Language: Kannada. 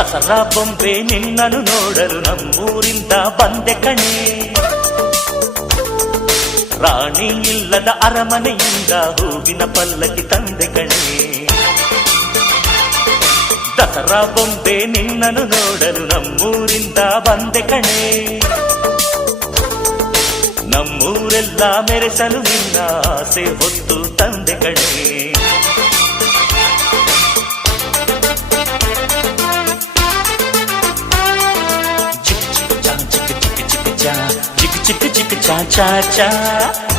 ದಸರಾ ಬೊಂಬೆ ನಿನ್ನನ್ನು ನೋಡಲು ನಮ್ಮೂರಿಂದ ಬಂದೆ ಕಣೆ. ರಾಣಿ ಇಲ್ಲದ ಅರಮನೆಯಿಂದ ಹೂವಿನ ಪಲ್ಲಕ್ಕಿ ತಂದೆ ಕಣೆ. ದಸರಾ ಬೊಂಬೆ ನಿನ್ನನ್ನು ನೋಡಲು ನಮ್ಮೂರಿಂದ ಬಂದೆ ಕಣೆ. ನಮ್ಮೂರೆಲ್ಲ ಮೆರೆಸಲು ನಿನ್ನ ಆಸೆ ಹೊತ್ತು ತಂದೆ ಕಣೆ. ಚಿಕ್ ಚಿಕ್ ಚಾ ಚಾ ಚಾ ಚಾ